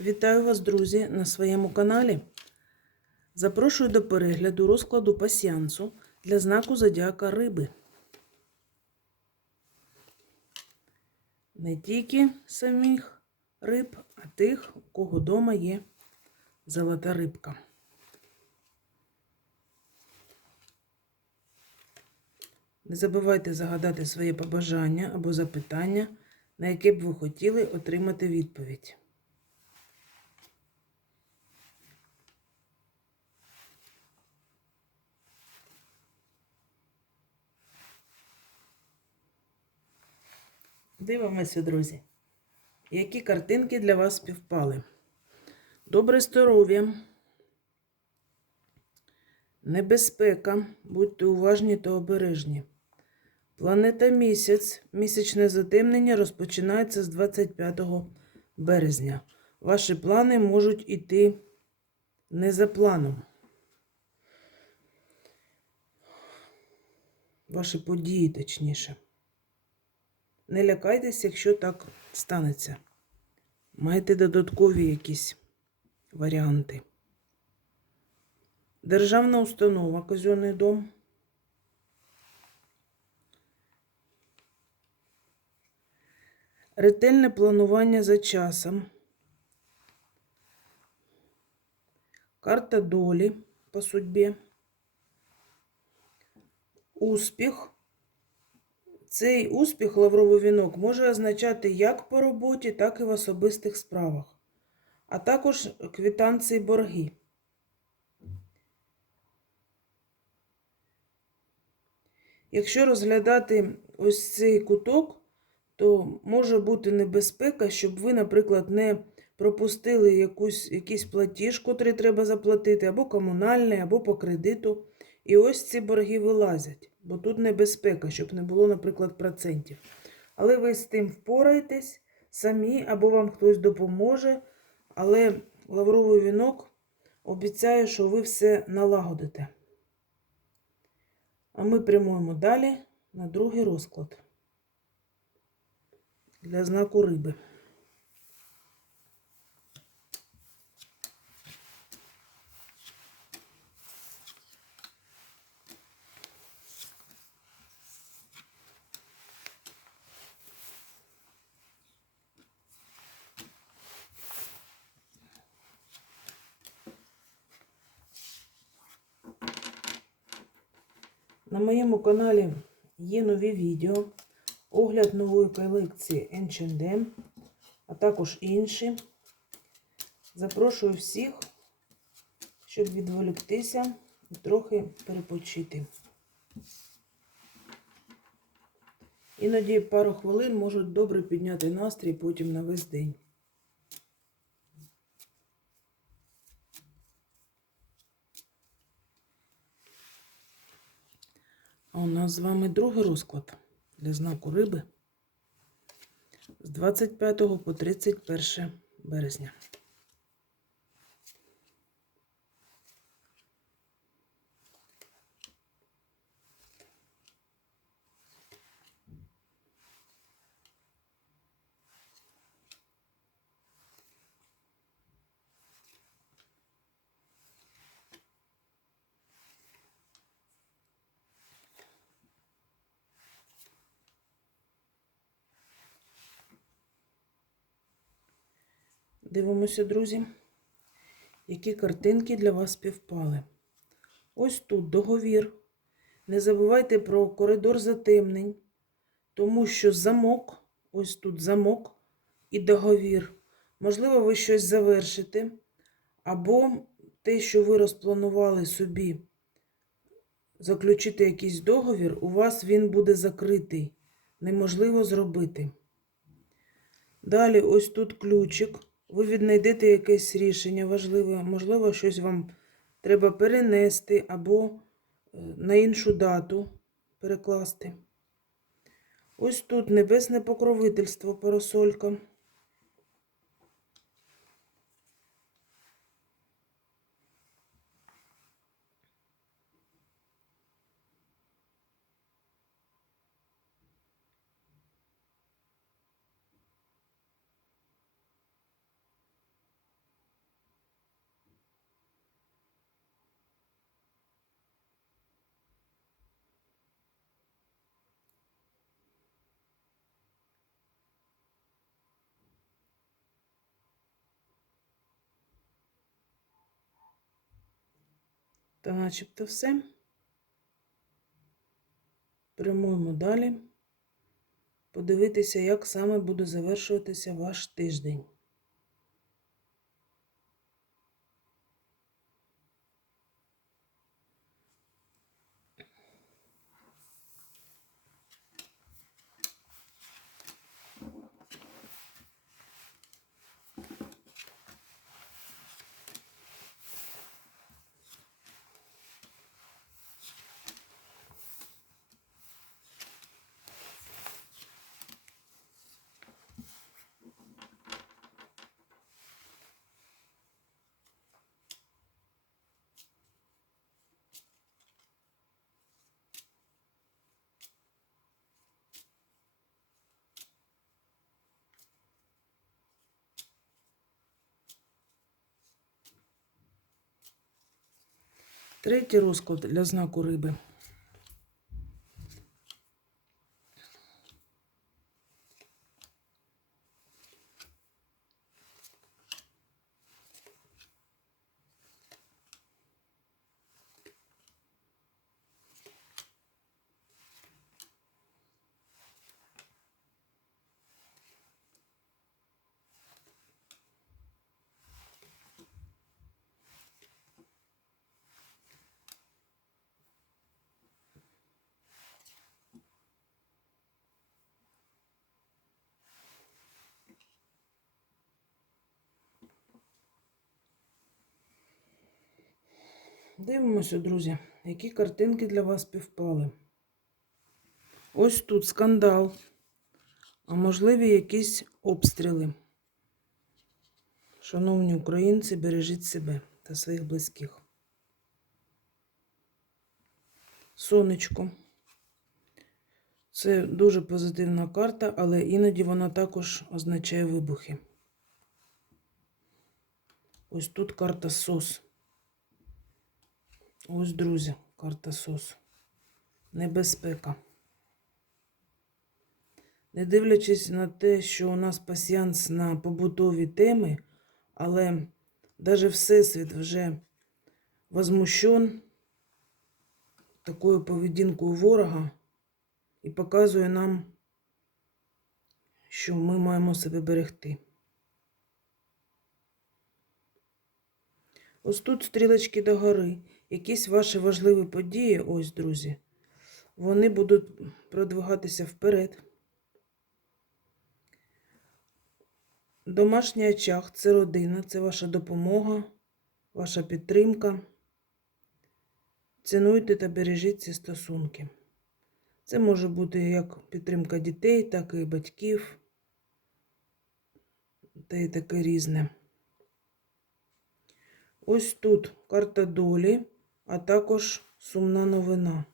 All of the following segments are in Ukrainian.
Вітаю вас, друзі, на своєму каналі. Запрошую до перегляду розкладу пасіансу для знаку зодіака риби. Не тільки самих риб, а тих, у кого вдома є золота рибка. Не забувайте загадати своє побажання або запитання, на яке б ви хотіли отримати відповідь. Дивимося, друзі. Які картинки для вас співпали? Добре здоров'я. Небезпека. Будьте уважні та обережні. Планета місяць. Місячне затемнення розпочинається з 25 березня. Ваші плани можуть іти не за планом. Ваші події, точніше. Не лякайтесь, якщо так станеться. Майте додаткові якісь варіанти. Державна установа Казенний дом. Ретельне планування за часом. Карта долі по судьбі. Успіх. Цей успіх лавровий вінок може означати як по роботі, так і в особистих справах, а також квитанції борги. Якщо розглядати ось цей куток, то може бути небезпека, щоб ви, наприклад, не пропустили якусь, якийсь платіж, котрий треба заплатити, або комунальний, або по кредиту. І ось ці борги вилазять, бо тут небезпека, щоб не було, наприклад, процентів. Але ви з тим впораєтесь самі, або вам хтось допоможе. Але лавровий вінок обіцяє, що ви все налагодите. А ми прямуємо далі на другий розклад для знаку риби. На моєму каналі є нові відео, огляд нової колекції H&M, а також інші. Запрошую всіх, щоб відволіктися і трохи перепочити. Іноді пару хвилин можуть добре підняти настрій потім на весь день. У нас з вами другий розклад для знаку риби з 25 по 31 березня. Дивимося, друзі, які картинки для вас співпали. Ось тут договір. Не забувайте про коридор затемнень, тому що замок, ось тут замок і договір. Можливо, ви щось завершите, або те, що ви розпланували собі, заключити якийсь договір, у вас він буде закритий. Неможливо зробити. Далі, ось тут ключик. Ви віднайдете якесь рішення важливе, можливо, щось вам треба перенести або е, на іншу дату перекласти. Ось тут небесне покровительство, парасолька. Та начебто все. Прямуємо далі. Подивитися, як саме буде завершуватися ваш тиждень. Третій розклад для знаку риби. Дивимося, друзі, які картинки для вас співпали. Ось тут скандал, а можливі якісь обстріли. Шановні українці, бережіть себе та своїх близьких. Сонечко. Це дуже позитивна карта, але іноді вона також означає вибухи. Ось тут карта СОС. Ось, друзі, карта СОС. Небезпека. Не дивлячись на те, що у нас пасіянс на побутові теми, але навіть Всесвіт вже возмущен такою поведінкою ворога і показує нам, що ми маємо себе берегти. Ось тут стрілочки до гори. Якісь ваші важливі події, ось, друзі, вони будуть продвигатися вперед. Домашній очаг це родина, це ваша допомога, ваша підтримка. Цінуйте та бережіть ці стосунки. Це може бути як підтримка дітей, так і батьків, та й таке різне. Ось тут карта долі, а також сумна новина.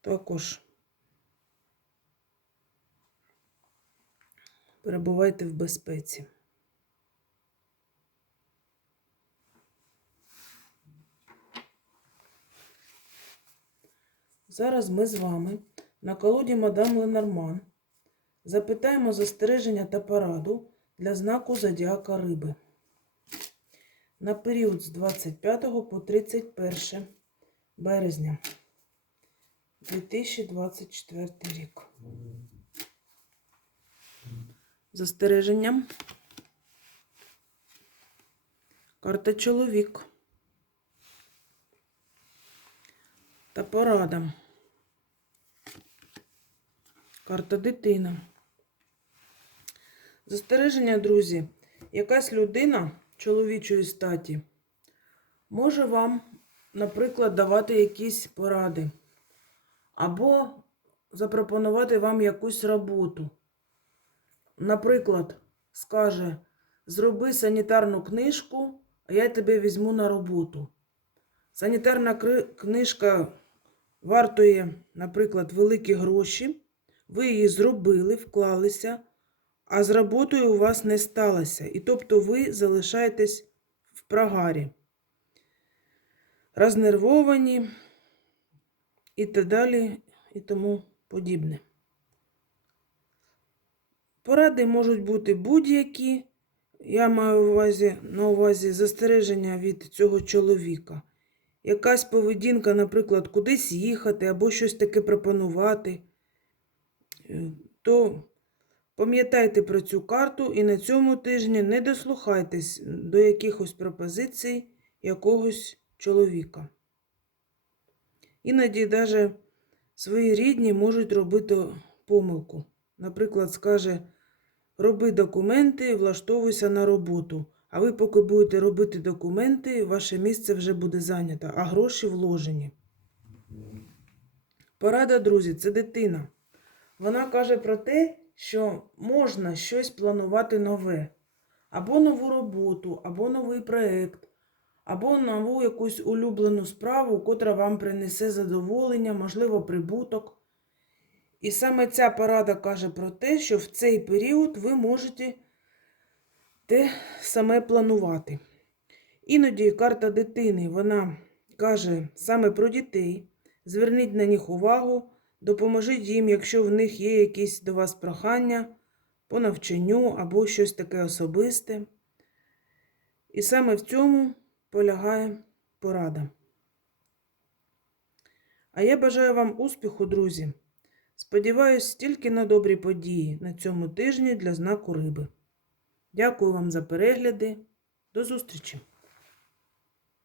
Також перебувайте в безпеці. Зараз ми з вами на колоді Мадам Ленорман запитаємо застереження та пораду для знаку Зодіака Риби на період з 25 по 31 березня 2024 рік. Застереженням. Карта чоловік. Та порада. Карта дитина. Застереження, друзі. Якась людина чоловічої статі може вам, наприклад, давати якісь поради, або запропонувати вам якусь роботу. Наприклад, скаже, зроби санітарну книжку, а я тебе візьму на роботу. Санітарна книжка вартує, наприклад, великі гроші. Ви її зробили, вклалися, а з роботою у вас не сталося. І тобто ви залишаєтесь в прогарі. Рознервовані і так далі, і тому подібне. Поради можуть бути будь-які. Я маю увазі, на увазі застереження від цього чоловіка. якась поведінка, наприклад, кудись їхати або щось таке пропонувати, е, то пам'ятайте про цю карту і на цьому тижні не дослухайтесь до якихось пропозицій якогось чоловіка. Іноді навіть свої рідні можуть робити помилку. Наприклад, скаже, роби документи, влаштовуйся на роботу. А ви, поки будете робити документи, ваше місце вже буде зайнято, а гроші вложені. Порада, друзі, це дитина. Вона каже про те, що можна щось планувати нове, або нову роботу, або новий проєкт, або нову якусь улюблену справу, котра вам принесе задоволення, можливо, прибуток. І саме ця порада каже про те, що в цей період ви можете те саме планувати. Іноді карта дитини вона каже саме про дітей. Зверніть на них увагу, допоможіть їм, якщо в них є якісь до вас прохання по навчанню або щось таке особисте. І саме в цьому полягає порада. А я бажаю вам успіху, друзі. Сподіваюсь тільки на добрі події на цьому тижні для знаку риби. Дякую вам за перегляди. До зустрічі!